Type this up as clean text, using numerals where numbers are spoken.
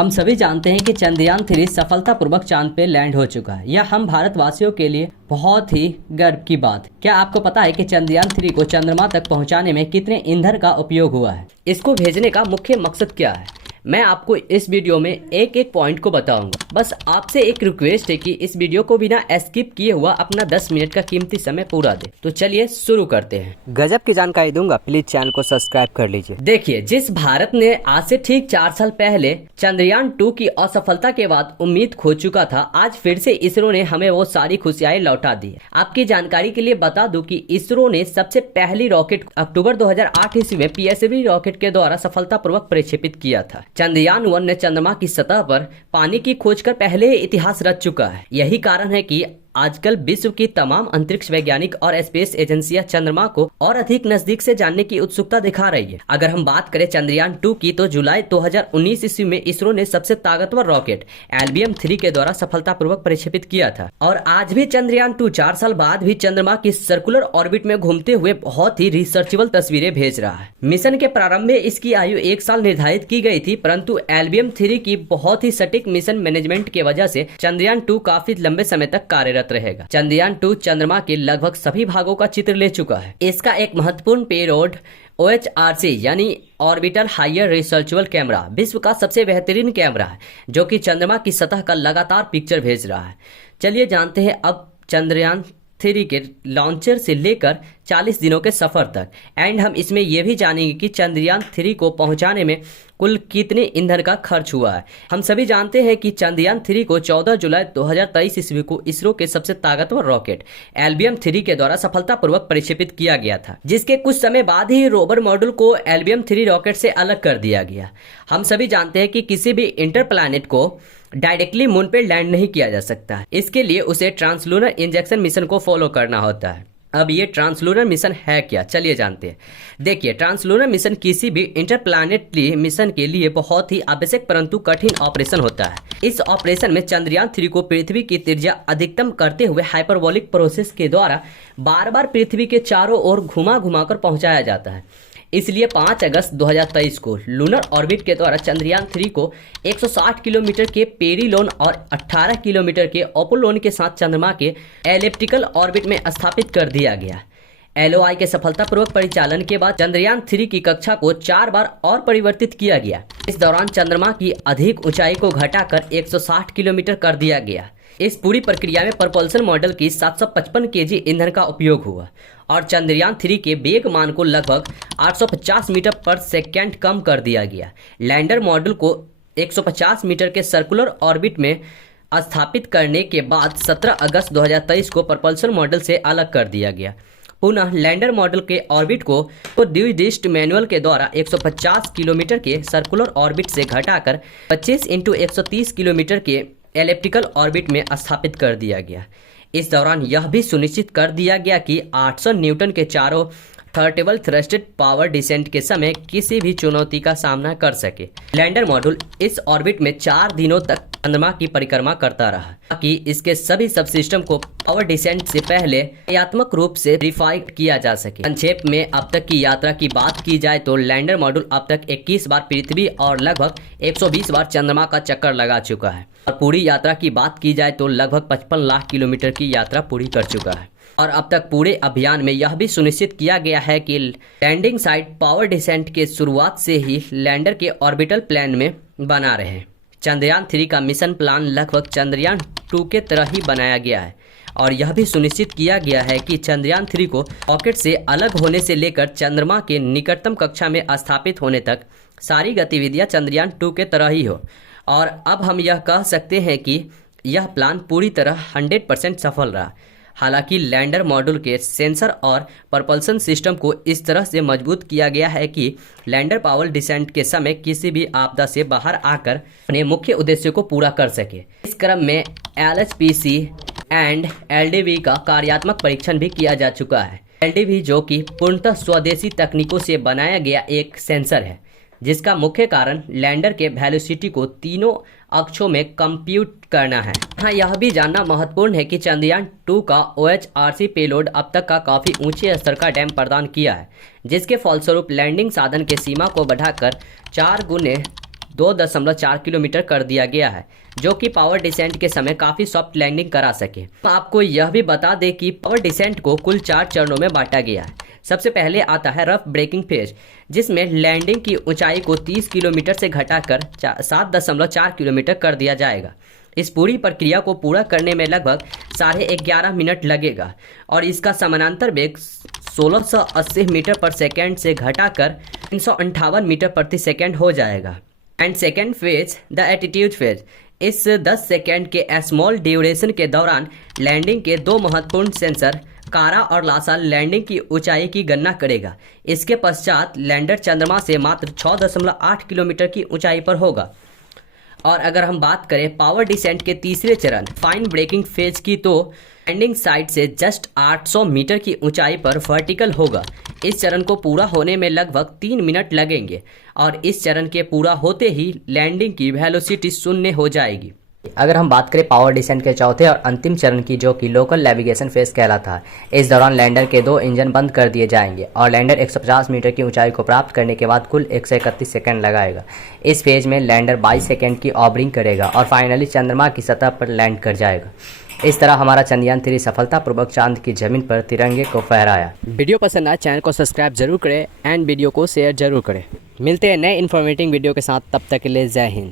हम सभी जानते हैं कि चंद्रयान 3 सफलतापूर्वक चांद पे लैंड हो चुका है। यह हम भारतवासियों के लिए बहुत ही गर्व की बात है। क्या आपको पता है कि चंद्रयान 3 को चंद्रमा तक पहुंचाने में कितने ईंधन का उपयोग हुआ है? इसको भेजने का मुख्य मकसद क्या है, मैं आपको इस वीडियो में एक एक पॉइंट को बताऊंगा। बस आपसे एक रिक्वेस्ट है कि इस वीडियो को बिना स्किप किए हुआ अपना 10 मिनट का कीमती समय पूरा दे। तो चलिए शुरू करते हैं। गजब की जानकारी दूंगा, प्लीज चैनल को सब्सक्राइब कर लीजिए। देखिए, जिस भारत ने आज से ठीक 4 साल पहले चंद्रयान 2 की असफलता के बाद उम्मीद खो चुका था, आज फिर से इसरो ने हमें वो सारी खुशियां लौटा दी है। आपकी जानकारी के लिए बता दूं कि इसरो ने सबसे पहली रॉकेट अक्टूबर 2008 ईस्वी में पीएसएलवी रॉकेट के द्वारा सफलतापूर्वक प्रक्षेपित किया था। चंद्रयान 1 ने चंद्रमा की सतह पर पानी की खोज कर पहले ही इतिहास रच चुका है। यही कारण है कि आजकल विश्व की तमाम अंतरिक्ष वैज्ञानिक और स्पेस एजेंसियां चंद्रमा को और अधिक नजदीक से जानने की उत्सुकता दिखा रही है। अगर हम बात करें चंद्रयान 2 की, तो जुलाई 2019 ईस्वी में इसरो ने सबसे ताकतवर रॉकेट एल्बियम 3 के द्वारा सफलतापूर्वक प्रक्षेपित किया था। और आज भी चंद्रयान 2 4 साल बाद भी चंद्रमा की सर्कुलर ऑर्बिट में घूमते हुए बहुत ही रिसर्चेबल तस्वीरें भेज रहा है। मिशन के प्रारंभ में इसकी आयु 1 साल निर्धारित की गई थी, परंतु एल्बियम 3 की बहुत ही सटीक मिशन मैनेजमेंट की वजह से चंद्रयान 2 काफी लंबे समय तक कार्यरत रहेगा। चंद्रयान 2 चंद्रमा के लगभग सभी भागों का चित्र ले चुका है। इसका एक महत्वपूर्ण पेलोड OHRC यानी ऑर्बिटल हायर रिसर्चेबल कैमरा विश्व का सबसे बेहतरीन कैमरा है, जो कि चंद्रमा की सतह का लगातार पिक्चर भेज रहा है। चलिए जानते हैं अब चंद्रयान 3 के लॉन्चर से लेकर 40 दिनों के सफर तक, एंड हम इसमें यह भी जानेंगे कि चंद्रयान 3 को पहुंचाने में कुल कितने ईंधन का खर्च हुआ है। हम सभी जानते हैं कि चंद्रयान 3 को 14 जुलाई 2023 ईस्वी को इसरो के सबसे ताकतवर रॉकेट एल्बियम 3 के द्वारा सफलतापूर्वक प्रक्षेपित किया गया था, जिसके कुछ समय बाद ही रोवर मॉड्यूल को एल्बियम 3 रॉकेट से अलग कर दिया गया। हम सभी जानते हैं कि किसी भी इंटरप्लैनेट को डायरेक्टली मून पे लैंड नहीं किया जा सकता है। इसके लिए उसे ट्रांसलूनर इंजेक्शन मिशन को फॉलो करना होता है। अब ये ट्रांसलूनर मिशन है क्या, चलिए जानते हैं। देखिए, ट्रांसलूनर मिशन किसी भी इंटरप्लैनेटरी मिशन के लिए बहुत ही आवश्यक परंतु कठिन ऑपरेशन होता है। इस ऑपरेशन में चंद्रयान 3 को पृथ्वी की त्रिज्या अधिकतम करते हुए हाइपरबोलिक प्रोसेस के द्वारा बार बार पृथ्वी के चारों ओर घुमा घुमा कर पहुंचाया जाता है। इसलिए 5 अगस्त 2023 को लूनर ऑर्बिट के द्वारा चंद्रयान 3 को 160 किलोमीटर के पेरीलोन और 18 किलोमीटर के अपोलोन के साथ चंद्रमा के एलिप्टिकल ऑर्बिट में स्थापित कर दिया गया। LOI के सफलतापूर्वक परिचालन के बाद चंद्रयान 3 की कक्षा को 4 बार और परिवर्तित किया गया। इस दौरान चंद्रमा की अधिक ऊंचाई को घटाकर 160 किलोमीटर कर दिया गया। इस पूरी प्रक्रिया में प्रपल्सन मॉडल की 755 केजी ईंधन का उपयोग हुआ और चंद्रयान 3 के वेग मान को लगभग 850 मीटर पर सेकेंड कम कर दिया गया। लैंडर मॉडल को 150 मीटर के सर्कुलर ऑर्बिट में स्थापित करने के बाद 17 अगस्त 2023 को प्रपल्सन मॉडल से अलग कर दिया गया। पुनः लैंडर मॉडल के ऑर्बिट को ड्यूडिस्ट मैनुअल के द्वारा 150 किलोमीटर के सर्कुलर ऑर्बिट से घटाकर 25 × 130 किलोमीटर के एलिप्टिकल ऑर्बिट में स्थापित कर दिया गया। इस दौरान यह भी सुनिश्चित कर दिया गया कि 800 न्यूटन के चारों थर्टेबल थ्रस्टेड पावर डिसेंट के समय किसी भी चुनौती का सामना कर सके। लैंडर मॉड्यूल इस ऑर्बिट में 4 दिनों तक चंद्रमा की परिक्रमा करता रहा ताकि इसके सभी सबसिस्टम को पावर डिसेंट से पहले क्रियात्मक रूप से वेरीफाई किया जा सके। संक्षेप में अब तक की यात्रा की बात की जाए तो लैंडर मॉड्यूल अब तक 21 बार पृथ्वी और लगभग 120 बार चंद्रमा का चक्कर लगा चुका है। और पूरी यात्रा की बात की जाए तो लगभग 55 लाख किलोमीटर की यात्रा पूरी कर चुका है। और अब तक पूरे अभियान में यह भी सुनिश्चित किया गया है कि लैंडिंग साइट पावर डिसेंट के शुरुआत से ही लैंडर के ऑर्बिटल प्लान में बना रहे। चंद्रयान 3 का मिशन प्लान लगभग चंद्रयान 2 के तरह ही बनाया गया है और यह भी सुनिश्चित किया गया है कि चंद्रयान 3 को रॉकेट से अलग होने से लेकर चंद्रमा के निकटतम कक्षा में स्थापित होने तक सारी गतिविधियां चंद्रयान 2 के तरह ही हो। और अब हम यह कह सकते हैं कि यह प्लान पूरी तरह 100% सफल रहा। हालांकि लैंडर मॉड्यूल के सेंसर और प्रपल्सन सिस्टम को इस तरह से मजबूत किया गया है कि लैंडर पावर डिसेंट के समय किसी भी आपदा से बाहर आकर अपने मुख्य उद्देश्य को पूरा कर सके। इस क्रम में LHPC एंड LDV का कार्यात्मक परीक्षण भी किया जा चुका है। LDV जो कि पूर्णतः स्वदेशी तकनीकों से बनाया गया एक सेंसर है, जिसका मुख्य कारण लैंडर के वेलोसिटी को तीनों अक्षों में कंप्यूट करना है। हाँ, यह भी जानना महत्वपूर्ण है कि चंद्रयान 2 का OHRC पेलोड अब तक का काफी ऊंचे स्तर का डैम प्रदान किया है, जिसके फलस्वरूप लैंडिंग साधन के सीमा को बढ़ाकर 4 गुने 2.4 किलोमीटर कर दिया गया है, जो कि पावर डिसेंट के समय काफ़ी सॉफ्ट लैंडिंग करा सके। आपको यह भी बता दें कि पावर डिसेंट को कुल 4 चरणों में बांटा गया है। सबसे पहले आता है रफ ब्रेकिंग फेज, जिसमें लैंडिंग की ऊंचाई को 30 किलोमीटर से घटाकर 7.4 किलोमीटर कर दिया जाएगा। इस पूरी प्रक्रिया को पूरा करने में लगभग 11.5 मिनट लगेगा और इसका समानांतर वेग 1680 मीटर पर सेकेंड से घटाकर 358 मीटर प्रति सेकेंड हो जाएगा। And second phase the attitude phase, इस 10 सेकेंड के स्मॉल ड्यूरेशन के दौरान लैंडिंग के 2 महत्वपूर्ण सेंसर कारा और लासा लैंडिंग की ऊंचाई की गणना करेगा। इसके पश्चात लैंडर चंद्रमा से मात्र 6.8 किलोमीटर की ऊंचाई पर होगा। और अगर हम बात करें पावर डिसेंट के तीसरे चरण फाइन ब्रेकिंग फेज की, तो लैंडिंग साइट से जस्ट 800 मीटर की ऊंचाई पर वर्टिकल होगा। इस चरण को पूरा होने में लगभग 3 मिनट लगेंगे और इस चरण के पूरा होते ही लैंडिंग की वेलोसिटी 0 हो जाएगी। अगर हम बात करें पावर डिसेंट के चौथे और अंतिम चरण की, जो कि लोकल नेविगेशन फेज कहलाता है, इस दौरान लैंडर के 2 इंजन बंद कर दिए जाएंगे और लैंडर 150 मीटर की ऊंचाई को प्राप्त करने के बाद कुल 131 सेकंड लगाएगा। इस फेज में लैंडर 22 सेकंड की ऑर्बिंग करेगा और फाइनली चंद्रमा की सतह पर लैंड कर जाएगा। इस तरह हमारा चंद्रयान 3 सफलतापूर्वक चांद की जमीन पर तिरंगे को फहराया। वीडियो पसंद आए चैनल को सब्सक्राइब जरूर करें एंड वीडियो को शेयर जरूर करें। मिलते हैं नए इन्फॉर्मेटिव वीडियो के साथ, तब तक के लिए जय हिंद।